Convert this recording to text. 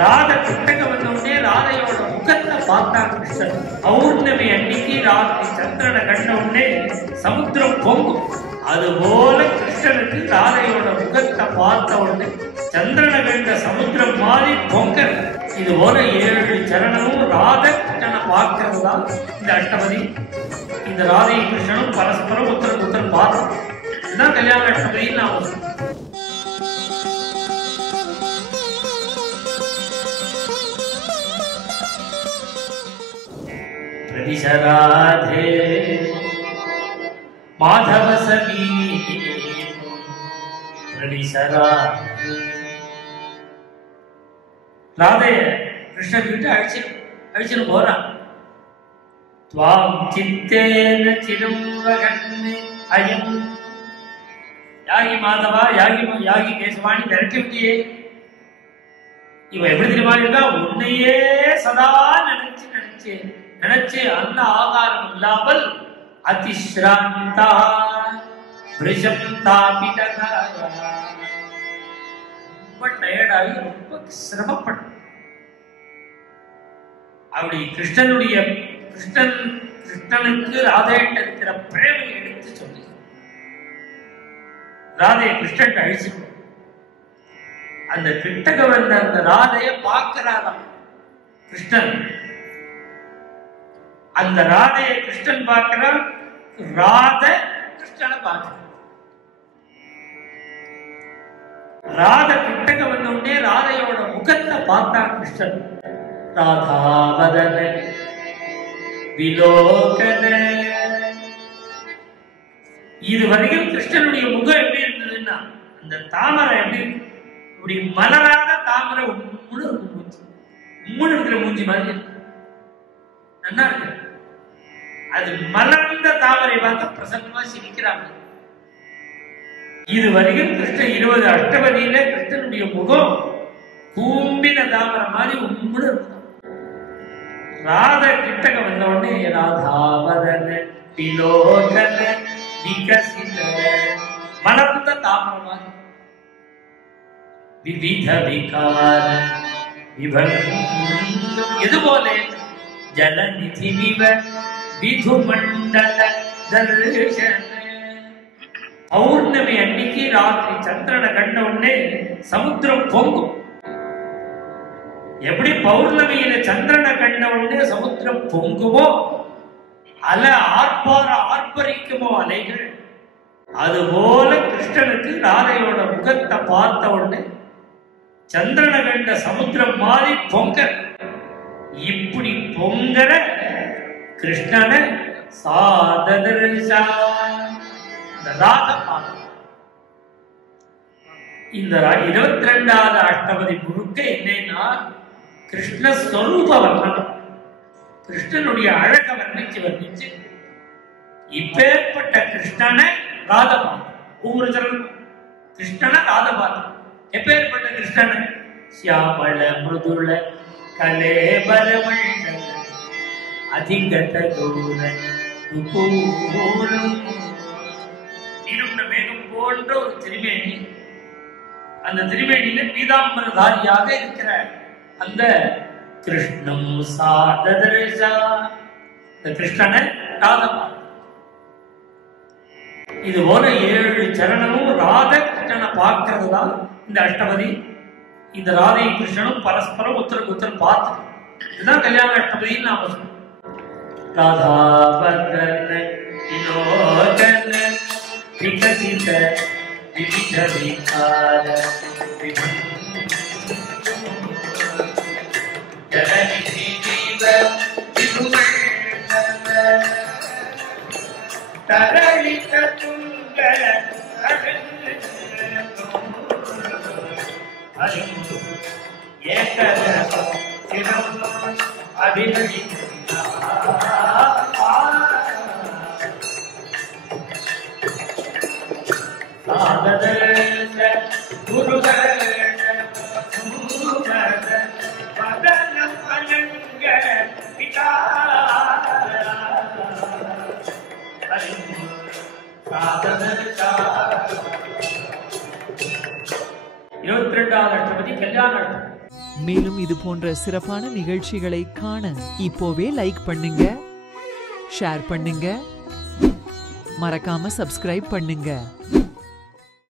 ராத கிட்டக்க வந்த உடனே ராதையோட முகத்தை பார்த்தா கிருஷ்ணன். பௌர்ணமி அன்னைக்கு ராத்திரி சந்திரனை கண்ட உடனே சமுத்திரம் பொங்கும். அதுபோல கிருஷ்ணனுக்கு ராதையோட முகத்தை பார்த்த உடனே சந்திரனை கண்ட சமுத்திரம் மாறி பொங்க. இது போல 7 சரணமும் ராத கிருஷ்ணனை பார்க்கறது தான் இந்த அஷ்டபதி. இந்த ராதையும் கிருஷ்ணனும் பரஸ்பரம் உத்தரவு பார்த்தோம். இதுதான் கல்யாண அஷ்டபதின்னு நான் ராதே மாதவ சமீபே ராதே கிருஷ்ணன் கிட்ட அழிச்சிட்டு போறான். துவாம் சித்தேன சிரம் வகன்னே அயம் யாகி மாதவா யாகி கேசவாணி விரட்டி விட்டியே. இவன் எப்படி தெரியுமா இருக்கா? உன்னையே சதா நினைச்சு அன்ன ஆகாரம் இல்லாமல் அதிஸ்ராந்தா விருஷம் தாபிதகாய ரொம்ப டயர்டாகி ரொம்ப சிரமப்பட்ட. அப்படி கிருஷ்ணனுக்கு ராதையிட்ட இருக்கிற பிரேமை எடுத்து சொல்லி ராதையை கிருஷ்ணன் அழிச்சு அந்த கிட்டக வந்த அந்த ராதைய பார்க்கிறாராம் கிருஷ்ணன். அந்த ராதையை கிருஷ்ணன் பார்க்கிறான், ராத கிருஷ்ணனை பார்க்கிறான். ராத கிட்டக வந்த உடனே ராதையோட முகத்தை பார்த்தான் கிருஷ்ணன். ராதாவதன விலோகன. இதுவரைக்கும் கிருஷ்ணனுடைய முகம் எப்படி இருந்ததுன்னா அந்த தாமரை எப்படி இப்படி மலராத தாமரை உம்முன்னு இருக்கிற மூஞ்சி மாதிரி நல்லா இருக்கு. அது மலர்ந்த தாமரை பார்த்து பிரசன்னமா சிரிக்கிறாங்க. இதுவரைக்கும் கிருஷ்ணன் 20 அஷ்டபதியில கிருஷ்ணனுடைய முகம் கூம்பின தாமரை மாதிரி உம்முன்னு இருக்கும். ராத கிட்டக வந்த உடனே ராதாவதன விலோகன விகசித மலர்ந்த தாமரை மாதிரி விவித விகார இது போல ஜலநிதி விதுமண்டல தர்ஷன. பௌர்ணமி அன்னைக்கு ராத்திரி சந்திரனை கண்ட உடனே சமுத்திரம் பொங்கும். எப்படி பௌர்ணமியில சந்திரனை கண்ட உடனே சமுத்திரம் பொங்குமோ, அலை ஆர்ப்பரிக்குமோ அலைகள், அதுபோல கிருஷ்ணனுக்கு ராதையோட முகத்தை பார்த்த உடனே சந்திரனை கண்ட சமுத்திரம் மாறி பொங்க. இப்படி பொங்கற கிருஷ்ணனை சாததர்ஷா இந்த ராத பார்க்க. இந்த 22வது அஷ்டபதி முழுக்க என்னன்னா கிருஷ்ணஸ்வரூப வர்ணனம். கிருஷ்ணனுடைய அழக வர்ணிச்சு இப்பேற்பட்ட கிருஷ்ணனை ராதபாதம். ஒவ்வொரு சரணம் கிருஷ்ணனை ராதபாதம். எப்பேற்பட்ட கிருஷ்ணனை? சியாமள மிருதுள கலேபர மண்டல அதிகத தூர இருண்ட மேகம் போன்ற ஒரு திருமேனி. அந்த திருமேனியில பீதாம்பரதாரியாக இருக்கிற அந்த கிருஷ்ணம் சாததர்ஷா இந்த கிருஷ்ணனை ராதபாதம். இது போல 7 சரணமும் ராத கிருஷ்ணனை பார்க்கிறது தான் இந்த அஷ்டபதி. இந்த ராதையும் கிருஷ்ணனும் பரஸ்பரம் உத்தரவு பார்த்து இதுதான் கல்யாண அஷ்டபதின்னு நாம சொல்றோம். ராதாபதன விலோகன விகசித விவித விகார ஜலநிதி விதுமண்டல தரளித துங்க அபிநடி இருபத்தி 22வது அஷ்டபதி கல்யாண அஷ்டபதி. மேலும் இது போன்ற சிறப்பான நிகழ்ச்சிகளை காண இப்போவே லைக் பண்ணுங்க, ஷேர் பண்ணுங்க, மறக்காம சப்ஸ்கிரைப் பண்ணுங்க.